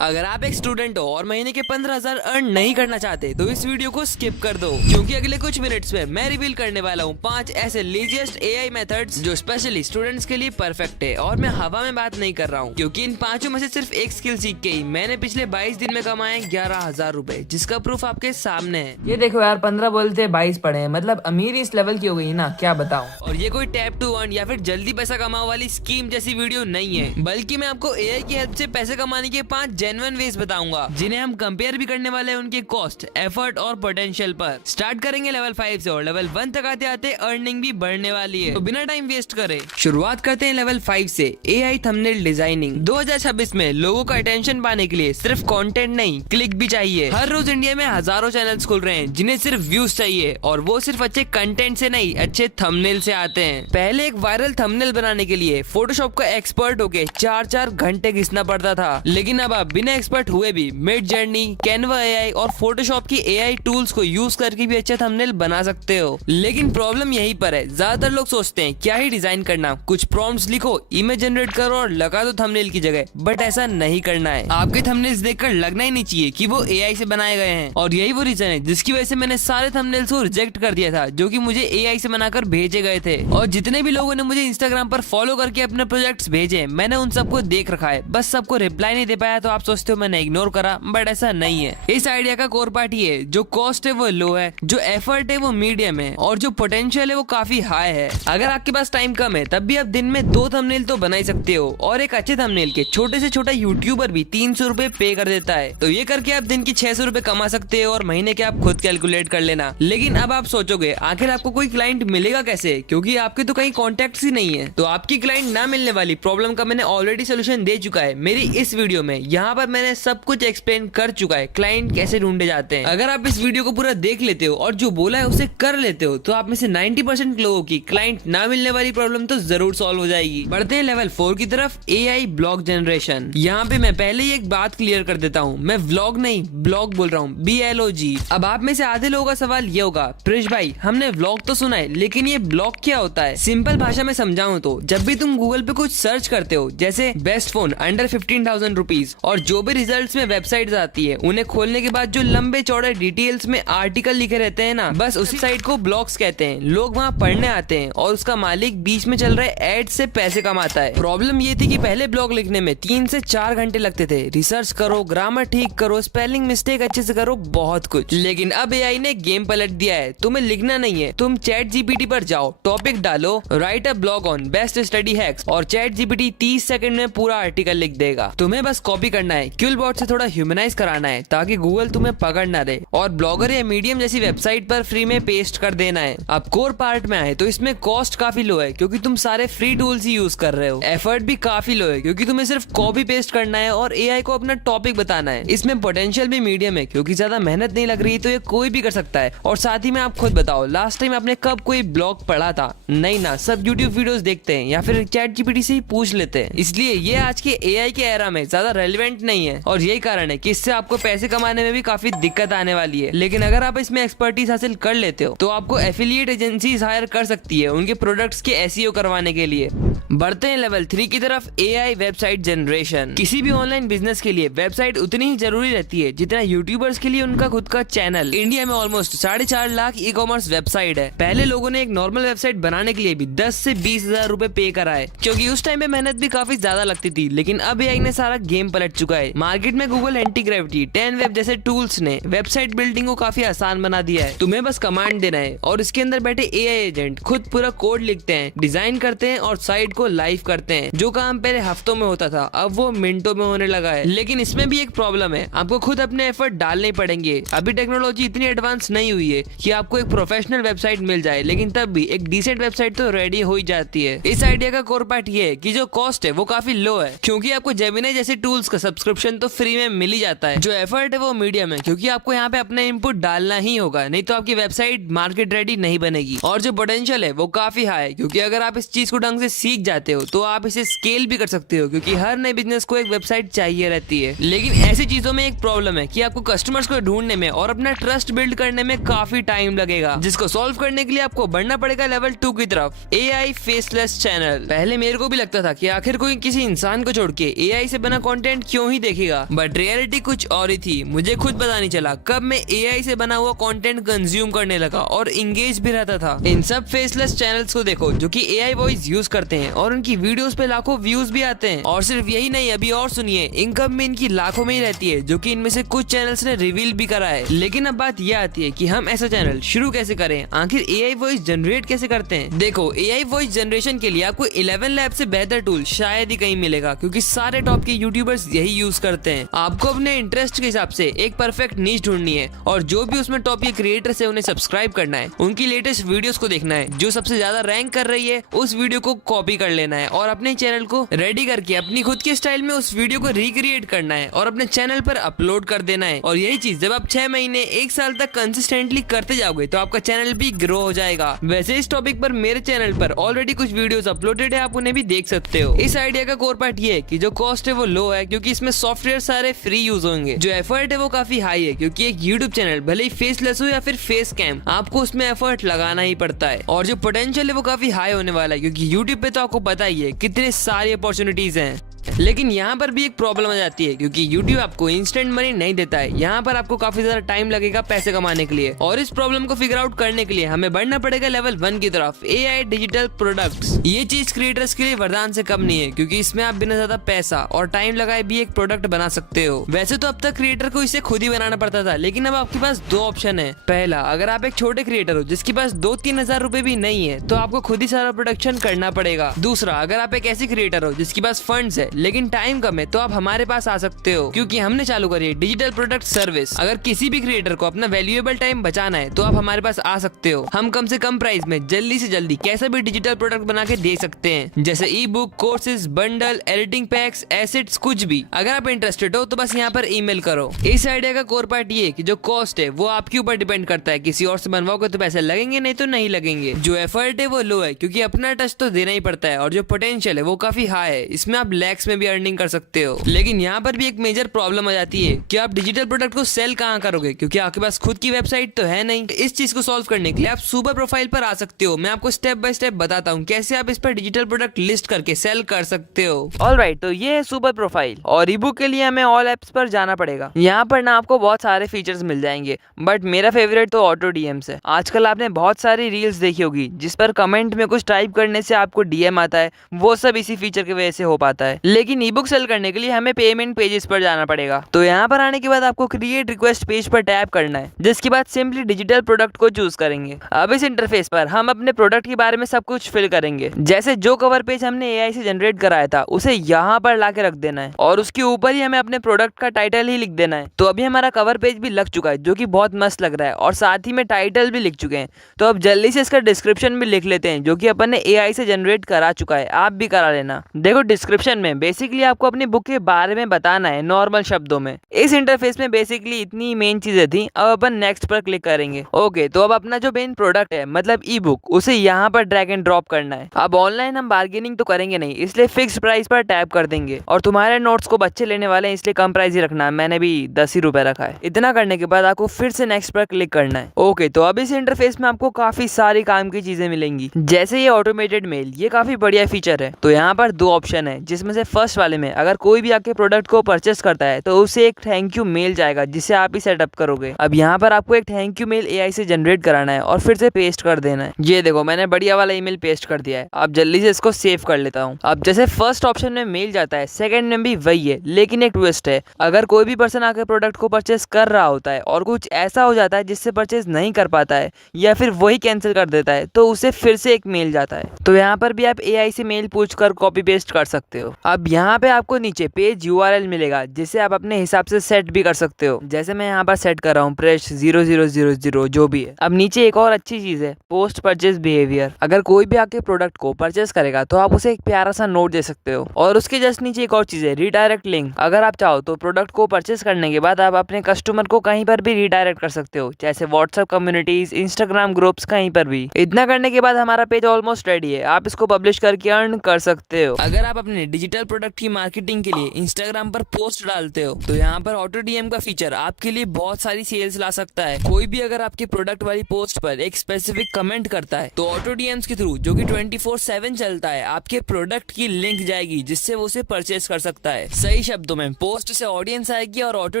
अगर आप एक स्टूडेंट हो और महीने के 15,000 अर्न नहीं करना चाहते तो इस वीडियो को स्किप कर दो, क्योंकि अगले कुछ मिनट्स में मैं रिवील करने वाला हूँ 5 ऐसे लेजिएस्ट एआई मेथड्स जो स्पेशली स्टूडेंट्स के लिए परफेक्ट है। और मैं हवा में बात नहीं कर रहा हूँ, क्योंकि इन पांचों में से सिर्फ एक स्किल सीख के ही मैंने पिछले 22 दिन में कमाए 11,000 रूपए, जिसका प्रूफ आपके सामने है। ये देखो यार, 15 बोलते 22 पढ़े हैं, मतलब अमीर इस लेवल की हो गई ना, क्या बताऊं। और ये कोई टैप टू अर्न या फिर जल्दी पैसा कमाओ वाली स्कीम जैसी वीडियो नहीं है, बल्कि मैं आपको एआई की हेल्प से पैसे कमाने के 5 जेन्युइन वेज बताऊंगा, जिन्हें हम कंपेयर भी करने वाले हैं उनके कॉस्ट, एफर्ट और पोटेंशियल पर। स्टार्ट करेंगे लेवल 5 से और लेवल 1 तक आते आते अर्निंग भी बढ़ने वाली है, तो बिना टाइम वेस्ट करे शुरुआत करते हैं लेवल 5 से। AI thumbnail designing. 2026 में लोगों का अटेंशन पाने के लिए सिर्फ कंटेंट नहीं, क्लिक भी चाहिए। हर रोज इंडिया में हजारों चैनल्स खुल रहे हैं जिन्हें सिर्फ व्यूज चाहिए, और वो सिर्फ अच्छे कंटेंट से नहीं, अच्छे थंबनेल से आते हैं। पहले एक वायरल थंबनेल बनाने के लिए फोटोशॉप का एक्सपर्ट होके 4-4 घंटे घिसना पड़ता था, लेकिन अब आप बिना एक्सपर्ट हुए भी मिड जर्नी, कैनवा एआई और फोटोशॉप की एआई टूल्स को यूज करके भी अच्छा थंबनेल बना सकते हो। लेकिन प्रॉब्लम यहीं पर है, ज्यादातर लोग सोचते हैं क्या ही डिजाइन करना, कुछ प्रॉम्प्ट्स लिखो, इमेज जनरेट करो और लगा दो थंबनेल की जगह। बट ऐसा नहीं करना है। आपके थंबनेल्स देखकर लगना ही नहीं चाहिए कि वो एआई से बनाए गए हैं, और यही वो रीजन है जिसकी वजह से मैंने सारे थंबनेल्स को रिजेक्ट कर दिया था जो कि मुझे एआई से बनाकर भेजे गए थे। और जितने भी लोगों ने मुझे इंस्टाग्राम पर फॉलो करके अपने प्रोजेक्ट्स भेजे, मैंने उन सबको देख रखा है, बस सबको रिप्लाई नहीं दे पाया तो आप सोचते हो मैंने इग्नोर करा, बट ऐसा नहीं है। इस आइडिया का कोर पार्ट ये है, जो कॉस्ट है वो लो है, जो एफर्ट है वो मीडियम है, और जो पोटेंशियल है वो काफी हाई है। अगर आपके पास टाइम कम है तब भी आप दिन में 2 थंबनेल तो बना ही सकते हो, और एक अच्छे थंबनेल के छोटे से छोटा यूट्यूबर भी 300 रुपए पे कर देता है। तो ये करके आप दिन की 600 रुपए कमा सकते हो, और महीने के आप खुद कैलकुलेट कर लेना। लेकिन अब आप सोचोगे आखिर आपको कोई क्लाइंट मिलेगा कैसे, क्योंकि आपके तो कहीं कॉन्टेक्ट ही नहीं है। तो आपकी क्लाइंट ना मिलने वाली प्रॉब्लम का मैंने ऑलरेडी सोल्यूशन दे चुका है मेरी इस वीडियो में। यहाँ पर मैंने सब कुछ एक्सप्लेन कर चुका है, क्लाइंट कैसे ढूंढे जाते हैं। अगर आप इस वीडियो को पूरा देख लेते हो और जो बोला है उसे कर लेते हो, तो आप में से 90% लोगों की क्लाइंट ना मिलने वाली प्रॉब्लम तो जरूर सॉल्व हो जाएगी। बढ़ते हैं लेवल 4 की तरफ, एआई ब्लॉग जनरेशन। यहाँ पे मैं पहले ही एक बात क्लियर कर देता हूँ, मैं व्लॉग नहीं ब्लॉग बोल रहा हूँ, BLOG। अब आप में से आधे लोगों का सवाल ये होगा, प्रिश भाई हमने व्लॉग तो सुना है, लेकिन ये ब्लॉग क्या होता है? सिंपल भाषा में समझाऊं तो, जब भी तुम गूगल पे कुछ सर्च करते हो, जैसे बेस्ट फोन अंडर 15,000 रुपीज, और जो भी रिजल्ट्स में वेबसाइट आती है, उन्हें खोलने के बाद जो लंबे चौड़े डिटेल्स में आर्टिकल लिखे रहते हैं ना, बस उसी साइट को ब्लॉग्स कहते हैं। लोग वहाँ पढ़ने आते हैं और उसका मालिक बीच में चल रहे एड से पैसे कमाता है। प्रॉब्लम ये थी कि पहले ब्लॉग लिखने में 3 से 4 घंटे लगते थे, रिसर्च करो, ग्रामर ठीक करो, स्पेलिंग मिस्टेक अच्छे से करो, बहुत कुछ। लेकिन अब एआई ने गेम पलट दिया है, तुम्हें लिखना नहीं है, तुम चैट जीपीटी पर जाओ, टॉपिक डालो, right a blog on best study hacks, और चैट जीपीटी 30 सेकंड में पूरा आर्टिकल लिख देगा। तुम्हें बस कॉपी करना है, क्यूलबॉट से थोड़ा ह्यूमनाइज कराना है ताकि गूगल तुम्हें पकड़ ना दे, और ब्लॉगर या मीडियम जैसी वेबसाइट पर फ्री में पेस्ट कर देना है। अब कोर पार्ट में आए तो इसमें कॉस्ट काफी लो है, क्योंकि तुम सारे फ्री टूल्स ही यूज कर रहे हो। एफर्ट भी काफी लो है, क्योंकि तुम्हें सिर्फ कॉपी पेस्ट करना है और एआई को अपना टॉपिक बताना है। इसमें पोटेंशियल भी मीडियम है, क्योंकि ज्यादा मेहनत नहीं लग रही, तो ये कोई भी कर सकता है। और साथ ही में आप खुद बताओ, लास्ट टाइम आपने कब कोई ब्लॉग पढ़ा था? नहीं ना, सब यूट्यूब वीडियोस देखते हैं या फिर चैट जीपीटी से ही पूछ लेते हैं। इसलिए ये आज के एआई के एरा में ज्यादा रेलिवेंट नहीं है, और यही कारण है कि इससे आपको पैसे कमाने में भी काफी दिक्कत आने वाली है। लेकिन अगर आप इसमें एक्सपर्टीज हासिल कर लेते हो तो आपको एफिलिएट एजेंसीज हायर कर सकती है उनके प्रोडक्ट्स के एसईओ करवाने के लिए। बढ़ते हैं लेवल 3 की तरफ, एआई वेबसाइट जनरेशन। किसी भी ऑनलाइन बिजनेस के लिए वेबसाइट उतनी ही जरूरी रहती है जितना यूट्यूबर्स के लिए उनका खुद का चैनल। इंडिया में almost 4.5 lakh e commerce website है। पहले लोगों ने एक नॉर्मल वेबसाइट बनाने के लिए भी 10 से 20,000 रुपए पे कराए, क्योंकि उस टाइम में मेहनत भी काफी ज्यादा लगती थी। लेकिन अब एआई ने सारा गेम पलट चुका है। मार्केट में गूगल एंटी ग्रेविटी, 10 वेब जैसे टूल्स ने वेबसाइट बिल्डिंग को काफी आसान बना दिया है। तुम्हें बस कमांड देना है और इसके अंदर बैठे एआई एजेंट खुद पूरा कोड लिखते हैं, डिजाइन करते हैं और साइट को लाइव करते हैं। जो काम पहले हफ्तों में होता था अब वो मिनटों में होने लगा है। लेकिन इसमें भी एक प्रॉब्लम है, आपको खुद अपने एफर्ट डालने पड़ेंगे। अभी टेक्नोलॉजी इतनी एडवांस नहीं हुई है कि आपको एक प्रोफेशनल वेबसाइट मिल जाए, लेकिन तब भी एक डिसेंट वेबसाइट तो रेडी हो ही जाती है। इस आइडिया का कोर पार्ट ये है कि जो कॉस्ट है वो काफी लो है, क्योंकि आपको जेमिनी जैसे टूल्स का सब्सक्रिप्शन तो फ्री में मिल ही जाता है। जो एफर्ट है वो मीडियम है, क्योंकि आपको यहाँ पे अपना इनपुट डालना ही होगा, नहीं तो आपकी वेबसाइट मार्केट रेडी नहीं बनेगी। और जो पोटेंशियल है वो काफी हाई है, क्योंकि अगर आप इस चीज को ढंग से सीख जाते हो तो आप इसे स्केल भी कर सकते हो, क्योंकि हर नए बिजनेस को एक वेबसाइट चाहिए रहती है। लेकिन ऐसी चीजों में एक प्रॉब्लम है कि आपको कस्टमर्स को ढूंढने में और अपना ट्रस्ट बिल्ड करने में काफी टाइम लगेगा, जिसको सॉल्व करने के लिए आपको बढ़ना पड़ेगा लेवल 2 की तरफ, एआई फेसलेस चैनल। पहले मेरे को भी लगता था कि आखिर कोई किसी इंसान को छोड़ के एआई से बना कंटेंट क्यों क्यों ही देखेगा। बट रियलिटी कुछ और ही थी। मुझे खुद पता नहीं चला कब मैं एआई से बना हुआ कंटेंट कंज्यूम करने लगा और इंगेज भी रहता था। इन सब फेसलेस चैनल्स को देखो जो कि एआई वॉइस यूज करते हैं और उनकी वीडियोस पे लाखों व्यूज भी आते हैं। और सिर्फ यही नहीं, अभी और सुनिए, इनकम में इनकी लाखों में ही रहती है, जो कि इनमें से कुछ चैनल्स ने रिवील भी करा है। लेकिन अब बात यह आती है कि हम ऐसा चैनल शुरू कैसे करें, आखिर एआई वॉइस जनरेट कैसे करते हैं। देखो, एआई वॉइस जनरेशन के लिए आपको 11 लैब से बेहतर टूल शायद ही कहीं मिलेगा, क्योंकि सारे टॉप के यूट्यूबर्स यही यूज करते हैं। आपको अपने इंटरेस्ट के हिसाब से एक परफेक्ट नीश ढूंढनी है और जो भी उसमें टॉप के क्रिएटर्स है उन्हें सब्सक्राइब करना है, उनकी लेटेस्ट वीडियोस को देखना है, जो सबसे ज्यादा रैंक कर रही है उस वीडियो को कॉपी कर लेना है और अपने चैनल को रेडी करके अपनी खुद के स्टाइल में उस वीडियो को रिक्रिएट करना है और अपने चैनल पर अपलोड कर देना है। और यही चीज जब आप 6 महीने 1 साल तक कंसिस्टेंटली करते जाओगे तो आपका चैनल भी ग्रो हो जाएगा। वैसे इस टॉपिक पर मेरे चैनल पर ऑलरेडी कुछ वीडियोस अपलोडेड है, आप उन्हें भी देख सकते हो। इस आइडिया का कोर पार्ट ये है कि जो कॉस्ट है वो लो है, क्योंकि इसमें सॉफ्टवेयर सारे फ्री यूज होंगे। जो एफर्ट है वो काफी हाई है, क्योंकि एक यूट्यूब चैनल भले ही फेसलेस हो या फिर फेस कैम, आपको उसमें एफर्ट लगाना ही पड़ता है। और जो पोटेंशियल है वो काफी हाई होने वाला है, क्योंकि यूट्यूब पे तो आपको पता ही है कितने सारी अपॉर्चुनिटीज हैं। लेकिन यहाँ पर भी एक प्रॉब्लम आ जाती है, क्योंकि YouTube आपको इंस्टेंट मनी नहीं देता है। यहाँ पर आपको काफी ज्यादा टाइम लगेगा पैसे कमाने के लिए, और इस प्रॉब्लम को फिगर आउट करने के लिए हमें बढ़ना पड़ेगा लेवल 1 की तरफ, AI डिजिटल प्रोडक्ट्स। ये चीज क्रिएटर्स के लिए वरदान से कम नहीं है, क्योंकि इसमें आप बिना ज्यादा पैसा और टाइम लगाए भी एक प्रोडक्ट बना सकते हो। वैसे तो अब तक क्रिएटर को इसे खुद ही बनाना पड़ता था, लेकिन अब आपके पास 2 ऑप्शन है। पहला, अगर आप एक छोटे क्रिएटर हो जिसके पास 2-3 हजार रुपए भी नहीं है, तो आपको खुद ही सारा प्रोडक्शन करना पड़ेगा। दूसरा, अगर आप एक ऐसी क्रिएटर हो जिसके पास फंड्स है लेकिन टाइम कम है, तो आप हमारे पास आ सकते हो, क्योंकि हमने चालू करी है डिजिटल प्रोडक्ट सर्विस। अगर किसी भी क्रिएटर को अपना वैल्यूएबल टाइम बचाना है तो आप हमारे पास आ सकते हो। हम कम से कम प्राइस में जल्दी से जल्दी कैसा भी डिजिटल प्रोडक्ट बना के दे सकते हैं, जैसे ई book, courses, bundle, editing PACS, assets, कुछ भी। अगर आप इंटरेस्टेड हो तो बस यहाँ पर ईमेल करो। इस आइडिया का कोर पार्ट ये कि जो कॉस्ट है वो आपके ऊपर डिपेंड करता है। किसी और से बनवाओगे तो पैसे लगेंगे, नहीं तो नहीं लगेंगे। जो एफर्ट है वो लो है, क्योंकि अपना टच तो देना ही पड़ता है, और जो पोटेंशियल है वो काफी हाई है। इसमें आप लैक्स में भी अर्निंग कर सकते हो। लेकिन यहाँ पर भी एक मेजर प्रॉब्लम आ जाती है कि आप डिजिटल प्रोडक्ट को सेल कहाँ करोगे, क्योंकि आपके पास खुद की वेबसाइट तो है नहीं। इस चीज को सॉल्व करने के लिए आप सुपर प्रोफाइल पर आ सकते हो। मैं आपको स्टेप बाय स्टेप बताता हूँ कैसे आप इस पर डिजिटल प्रोडक्ट लिस्ट करके सेल कर सकते हो। ऑलराइट, तो ये है सुपर प्रोफाइल, और ईबुक के लिए हमें ऑल एप्स पर जाना पड़ेगा। यहाँ पर ना आपको बहुत सारे फीचर्स मिल जाएंगे, बट मेरा फेवरेट तो ऑटो डीएम्स है। आजकल आपने बहुत सारी रील्स देखी होगी जिस पर कमेंट में कुछ टाइप करने से आपको डीएम आता है, वो सब इसी फीचर की वजह से हो पाता है। लेकिन ईबुक सेल करने के लिए हमें पेमेंट पेजेस पर जाना पड़ेगा। तो यहाँ पर आने के बाद आपको क्रिएट रिक्वेस्ट पेज पर टैप करना है, जिसके बाद सिंपली डिजिटल प्रोडक्ट को चूज करेंगे। अब इस इंटरफेस पर हम अपने प्रोडक्ट के बारे में सब कुछ फिल करेंगे। जैसे जो कवर पेज हमने एआई से जनरेट कराया था उसे यहाँ पर लाके रख देना है, और उसके ऊपर ही हमें अपने प्रोडक्ट का टाइटल ही लिख देना है। तो अभी हमारा कवर पेज भी लग चुका है, जो कि बहुत मस्त लग रहा है, और साथ ही में टाइटल भी लिख चुके हैं। तो अब जल्दी से इसका डिस्क्रिप्शन भी लिख लेते हैं, जो कि अपन ने एआई से जनरेट करा चुका है। आप भी करा लेना। देखो, डिस्क्रिप्शन में बेसिकली आपको अपनी बुक के बारे में बताना है नॉर्मल शब्दों में। इस इंटरफेस में बेसिकली इतनी मेन चीजें थी। अब अपन नेक्स्ट पर क्लिक करेंगे। ओके, तो अब अपना जो मेन प्रोडक्ट है मतलब ई बुक, उसे यहाँ पर ड्रैग एंड ड्रॉप करना है। अब ऑनलाइन हम बार्गेनिंग तो करेंगे नहीं, इसलिए फिक्स प्राइस पर टैप कर देंगे। और तुम्हारे नोट्स को बच्चे लेने वाले हैं, इसलिए कम प्राइस ही रखना है। मैंने भी 10 ही रुपए रखा है। इतना करने के बाद आपको फिर से नेक्स्ट पर क्लिक करना है। ओके, तो अब इस इंटरफेस में आपको काफी सारी काम की चीजें मिलेंगी, जैसे ये ऑटोमेटेड मेल। ये काफी बढ़िया फीचर है। तो यहाँ पर 2 ऑप्शन है, जिसमें से फर्स्ट वाले में अगर कोई भी आपके प्रोडक्ट को परचेस करता है तो उसे एक थैंक यू मेल जाएगा, जिसे आप ही सेटअप करोगे। अब यहाँ पर आपको एक थैंक यू मेल एआई से जनरेट कराना है और फिर से पेस्ट कर देना है। ये देखो, मैंने बढ़िया वाला ईमेल पेस्ट कर दिया है। अब जल्दी से इसको सेव कर लेता हूँ। अब जैसे फर्स्ट ऑप्शन में मेल जाता है, सेकंड में भी वही है, लेकिन एक ट्विस्ट है। अगर कोई भी पर्सन आकर प्रोडक्ट को परचेस कर रहा होता है और कुछ ऐसा हो जाता है जिससे परचेस नहीं कर पाता है, या फिर वही कैंसिल कर देता है, तो उसे फिर से एक मेल जाता है। तो यहाँ पर भी आप एआई से मेल पूछकर कॉपी पेस्ट कर सकते हो। अब यहाँ पे आपको नीचे पेज यूआरएल मिलेगा, जिसे आप अपने हिसाब से सेट भी कर सकते हो। जैसे मैं यहाँ पर सेट कर रहा हूँ प्रेस 0000, जो भी है। अब नीचे एक और अच्छी चीज है, पोस्ट परचेस बिहेवियर। अगर कोई भी आपके प्रोडक्ट को परचेस करेगा तो आप उसे एक प्यारा सा नोट दे सकते हो। और उसके जस्ट नीचे एक और चीज है, रिडायरेक्ट लिंक। अगर आप चाहो तो प्रोडक्ट को परचेस करने के बाद आप अपने कस्टमर को कहीं पर भी रिडायरेक्ट कर सकते हो, जैसे व्हाट्सएप कम्युनिटीज, इंस्टाग्राम ग्रुप्स, कहीं पर भी। इतना करने के बाद हमारा पेज ऑलमोस्ट रेडी है। आप इसको पब्लिश करके अर्न कर सकते हो। अगर आप अपने डिजिटल प्रोडक्ट की मार्केटिंग के लिए इंस्टाग्राम पर पोस्ट डालते हो तो यहाँ पर ऑटो डीएम का फीचर आपके लिए बहुत सारी सेल्स ला सकता है। कोई भी अगर आपके प्रोडक्ट वाली पोस्ट पर एक स्पेसिफिक कमेंट करता है तो ऑटो डीएम्स के थ्रू, जो कि 24/7 चलता है, आपके प्रोडक्ट की लिंक जाएगी जिससे वो उसे परचेस कर सकता है। सही शब्दों में, पोस्ट से ऑडियंस आएगी और ऑटो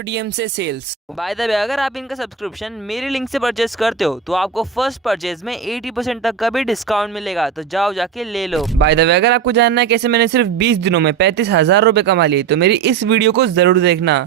डीएम से सेल्स। बाय द वे, अगर आप इनका सब्सक्रिप्शन मेरे लिंक से परचेस करते हो तो आपको फर्स्ट परचेज में 80% तक का भी डिस्काउंट मिलेगा, तो जाओ जाके ले लो। बाय द वे, अगर आपको जानना है कैसे मैंने सिर्फ 20 दिनों में 35,000 रुपए कमा लिए तो मेरी इस वीडियो को जरूर देखना।